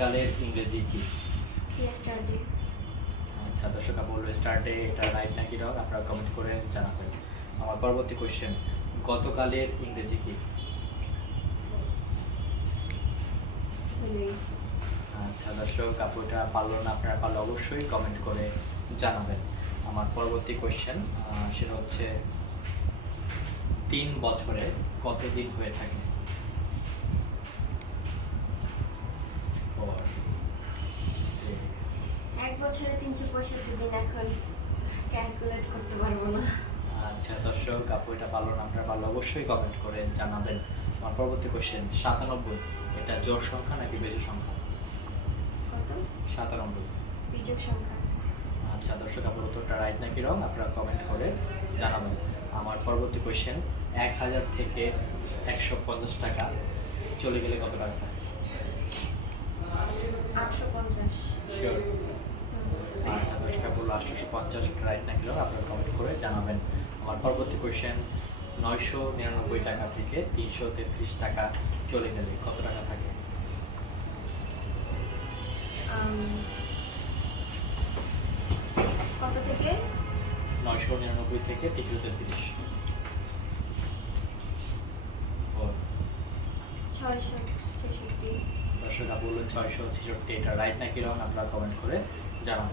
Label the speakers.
Speaker 1: আদিকালের ইংরেজি কি? আচ্ছা দর্শক বলল স্টার্টে এটা রাইট নাকি রং আপনারা কমেন্ট করে জানাবেন। আমার পরবর্তী কোশ্চেন গতকালের ইংরেজি কি? আচ্ছা দর্শক আপুটা পারল না আপনারা পারলে অবশ্যই কমেন্ট করে জানাবেন। আমার পরবর্তী কোয়েশ্চেন সেটা হচ্ছে তিন বছরে কত দিন হয়ে থাকে?
Speaker 2: বছরে তিনশো পঁয়ষট্টি দিন এখন ক্যালকুলেট করতে পারব না।
Speaker 1: আচ্ছা দর্শক আপু এটা পারল না? আপনারা পারলে অবশ্যই কমেন্ট করে জানাবেন। আমার পরবর্তী কোশ্চেন সাতানব্বই এটা জোর সংখ্যা নাকি বেজোর সংখ্যা?
Speaker 2: কত?
Speaker 1: সাতানব্বই।
Speaker 2: বিজোড় সংখ্যা।
Speaker 1: আচ্ছা দর্শক আপনার উত্তরটা রাইট নাকি রং আপনারা কমেন্ট করে জানাবেন। আমার পরবর্তী কোশ্চেন এক হাজার থেকে একশো পঞ্চাশ টাকা চলে গেলে কত টাকা?
Speaker 2: আটশো পঞ্চাশ।
Speaker 1: আটশোশো পঞ্চাশ রাইট রং আপনারা কমেন্ট করে জানাবেন। আমার পরবর্তী কোশ্চেন নয়শো নিরানব্বই টাকা থেকে তিনশো তেত্রিশ টাকা চলে গেলে কত টাকা থাকে?
Speaker 2: কত থেকে?
Speaker 1: নয়শো নিরানব্বই থেকে তিনশো তেত্রিশ।
Speaker 2: ছয়শো ছেষট্টি।
Speaker 1: দর্শক আপু বললেন ছয়শো ছেষট্টি এটা রাইট নাকি রং আপনারা কমেন্ট করে জানাবেন